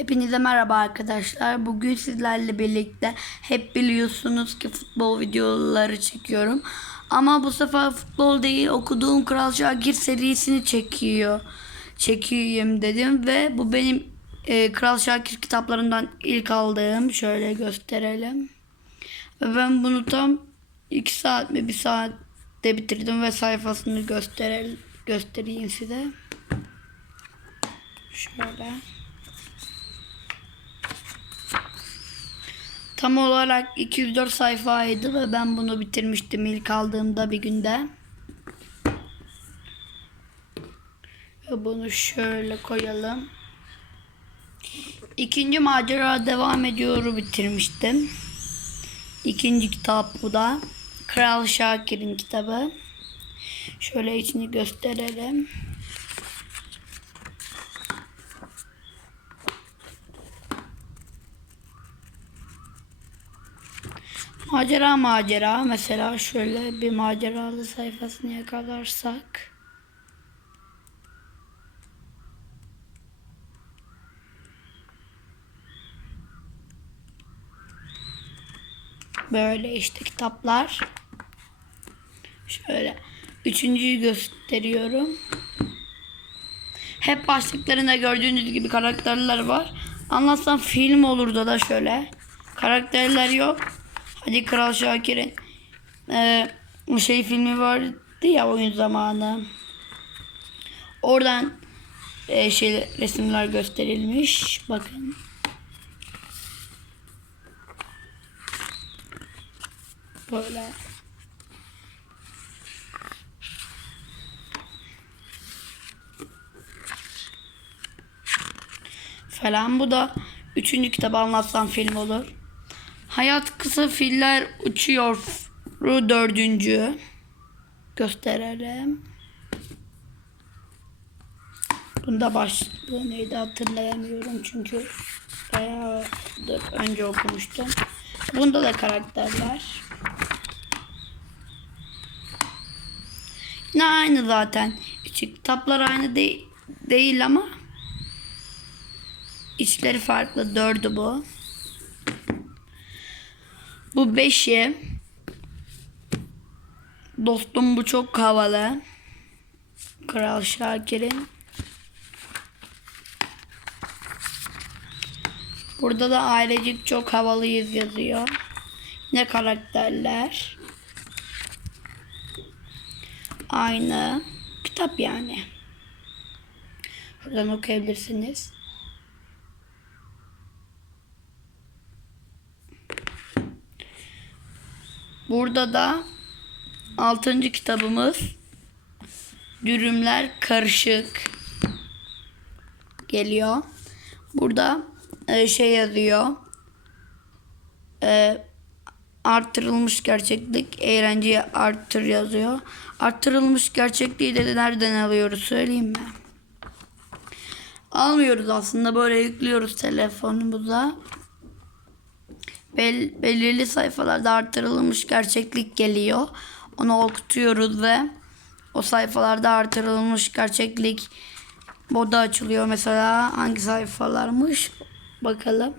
Hepinize merhaba arkadaşlar. Bugün sizlerle birlikte hep biliyorsunuz ki futbol videoları çekiyorum. Ama bu sefer futbol değil okuduğum Kral Şakir serisini çekiyor. Çekeyim dedim ve bu benim e, Kral Şakir kitaplarından ilk aldığım. Şöyle gösterelim. Ve ben bunu tam 2 saat mi 1 saatte bitirdim ve sayfasını gösterelim, göstereyim size. Şöyle. Tam olarak 204 sayfaydı ve ben bunu bitirmiştim ilk aldığımda bir günde. Ve bunu şöyle koyalım. İkinci macera devam ediyoru bitirmiştim. İkinci kitap bu da. Kral Şakir'in kitabı. Şöyle içini gösterelim. Macera macera. Mesela şöyle bir maceralı sayfasını yakalarsak. Böyle işte kitaplar. Şöyle üçüncüyü gösteriyorum. Hep başlıklarında gördüğünüz gibi karakterler var. Anlatsam film olurdu da şöyle. Karakterler yok Hadi Kral Şakir'in e, şey filmi vardı ya oyun zamanı. Oradan e, şey resimler gösterilmiş. Bakın. Böyle. Falan. Bu da üçüncü kitabı anlatsam film olur. Hayat kısa filler uçuyor. Ru dördüncü. Gösterelim. Bunda başlığı neydi hatırlayamıyorum çünkü bayağı önce okumuştum. Bunda da karakterler. Yine aynı zaten. İçi kitaplar aynı değil, değil ama içleri farklı. Dördü bu. Bu beşi. Dostum bu çok havalı. Kral Şakir'in. Burada da ailecik çok havalıyız yazıyor. Ne karakterler. Aynı. Kitap yani. Şuradan okuyabilirsiniz. Burada da altıncı kitabımız Dürümler Karışık geliyor. Burada e, şey yazıyor. E, artırılmış gerçeklik eğlenceyi artır yazıyor. Artırılmış gerçekliği de nereden alıyoruz söyleyeyim mi? Almıyoruz aslında böyle yüklüyoruz telefonumuza bel, belirli sayfalarda artırılmış gerçeklik geliyor. Onu okutuyoruz ve o sayfalarda artırılmış gerçeklik moda açılıyor. Mesela hangi sayfalarmış? Bakalım.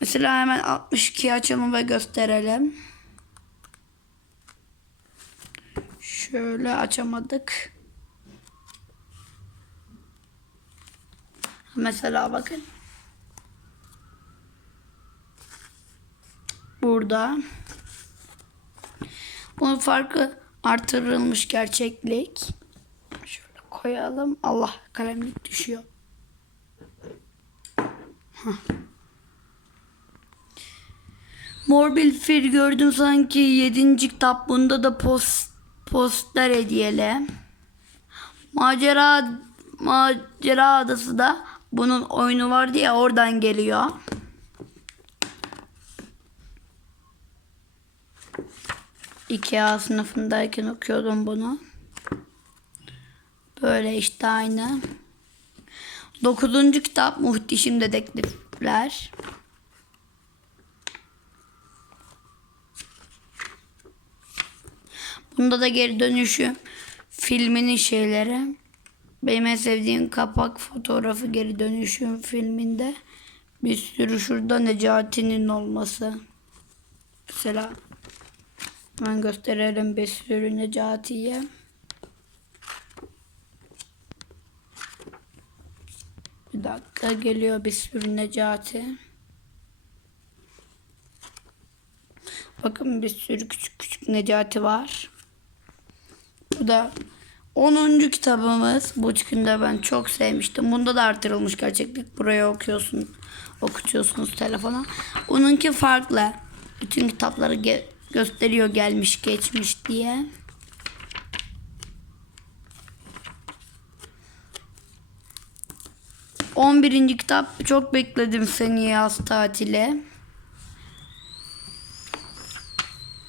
Mesela hemen 62 açalım ve gösterelim. Şöyle açamadık. Mesela bakın. Burada. Bunun farkı artırılmış gerçeklik. Şöyle koyalım. Allah kalemlik düşüyor. Heh. Mor gördüm sanki 7. kitap. Bunda da post, poster hediyeli. Macera Macera Adası da bunun oyunu vardı ya oradan geliyor. 2A sınıfındayken okuyordum bunu. Böyle işte aynı. Dokuzuncu kitap Muhteşem Dedektifler. Bunda da geri dönüşü filminin şeyleri. Benim en sevdiğim kapak fotoğrafı geri dönüşüm filminde. Bir sürü şurada Necati'nin olması. Mesela hemen gösterelim bir sürü Necati'ye. Bir dakika geliyor bir sürü Necati. Bakın bir sürü küçük küçük Necati var. Bu da 10. kitabımız. Bu çıkında ben çok sevmiştim. Bunda da artırılmış gerçeklik. Buraya okuyorsun, okutuyorsunuz telefona. Onunki farklı. Bütün kitapları ge- gösteriyor gelmiş geçmiş diye. On birinci kitap çok bekledim seni yaz tatili.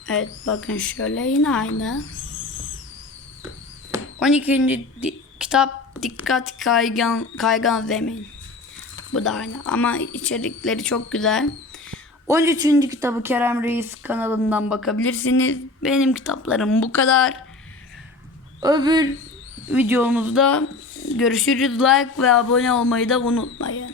Evet bakın şöyle yine aynı. 12. di- kitap dikkat kaygan kaygan zemin. Bu da aynı ama içerikleri çok güzel. 13. kitabı Kerem Reis kanalından bakabilirsiniz. Benim kitaplarım bu kadar. Öbür videomuzda görüşürüz. Like ve abone olmayı da unutmayın.